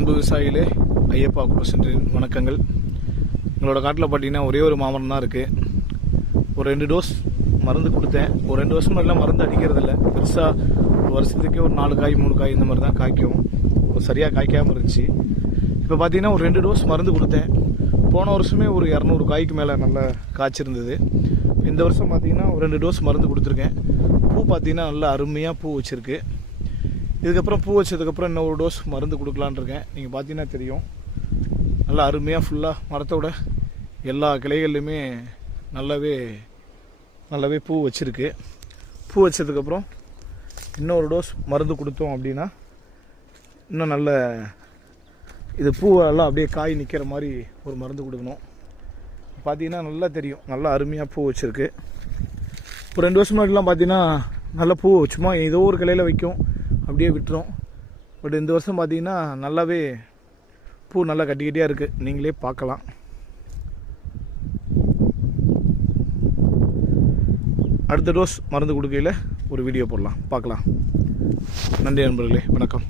அன்பு விவசாயிகளே, ஐயப்பா குப்பசென்றின் வணக்கங்கள். எங்களோட காட்டில் பார்த்தீங்கன்னா ஒரே ஒரு மாமரம் தான் இருக்குது. ஒரு 2 டோஸ் மருந்து கொடுத்தேன். ஒரு 2 வருஷம் எல்லாம் மருந்து அடிக்கிறதில்ல. பெருசாக ஒரு வருஷத்துக்கே ஒரு 4 காய் 3 காய் இந்த மாதிரி தான் காய்க்கும். ஒரு சரியாக காய்க்காமல் இருந்துச்சு. இப்போ பார்த்தீங்கன்னா ஒரு 2 டோஸ் மருந்து கொடுத்தேன். போன வருஷமே ஒரு 200 காய்க்கு மேலே நல்லா காய்ச்சிருந்தது. இந்த வருஷம் பார்த்தீங்கன்னா ஒரு 2 டோஸ் மருந்து கொடுத்துருக்கேன். பூ பார்த்தீங்கன்னா நல்லா அருமையாக பூ வச்சுருக்கு. இதுக்கப்புறம் பூ வச்சதுக்கப்புறம் இன்னும் ஒரு டோஸ் மருந்து கொடுக்கலான் இருக்கேன். நீங்கள் பார்த்தீங்கன்னா தெரியும், நல்லா அருமையாக ஃபுல்லாக மரத்தோட எல்லா கிளைகள்லையுமே நல்லாவே பூ வச்சுருக்கு. பூ வச்சதுக்கப்புறம் இன்னொரு டோஸ் மருந்து கொடுத்தோம் அப்படின்னா இன்னும் நல்ல இது பூவெல்லாம் அப்படியே காய் நிற்கிற மாதிரி ஒரு மருந்து கொடுக்கணும். பார்த்தீங்கன்னா நல்லா தெரியும், நல்லா அருமையாக பூ வச்சுருக்கு. ஒரு 2 வருஷம் முன்னாடிலாம் பார்த்தீங்கன்னா நல்ல பூ சும்மா ஏதோ ஒரு கிளையில் வைக்கும், அப்படியே விட்டுரும். பட் இந்த வருஷம் பார்த்தீங்கன்னா நல்லாவே பூ நல்லா கட்டிக்கிட்டே இருக்குது. நீங்களே பார்க்கலாம். அடுத்த டோஸ் மருந்து கொடுக்கையில் ஒரு வீடியோ போடலாம், பார்க்கலாம். நன்றி நண்பர்களே, வணக்கம்.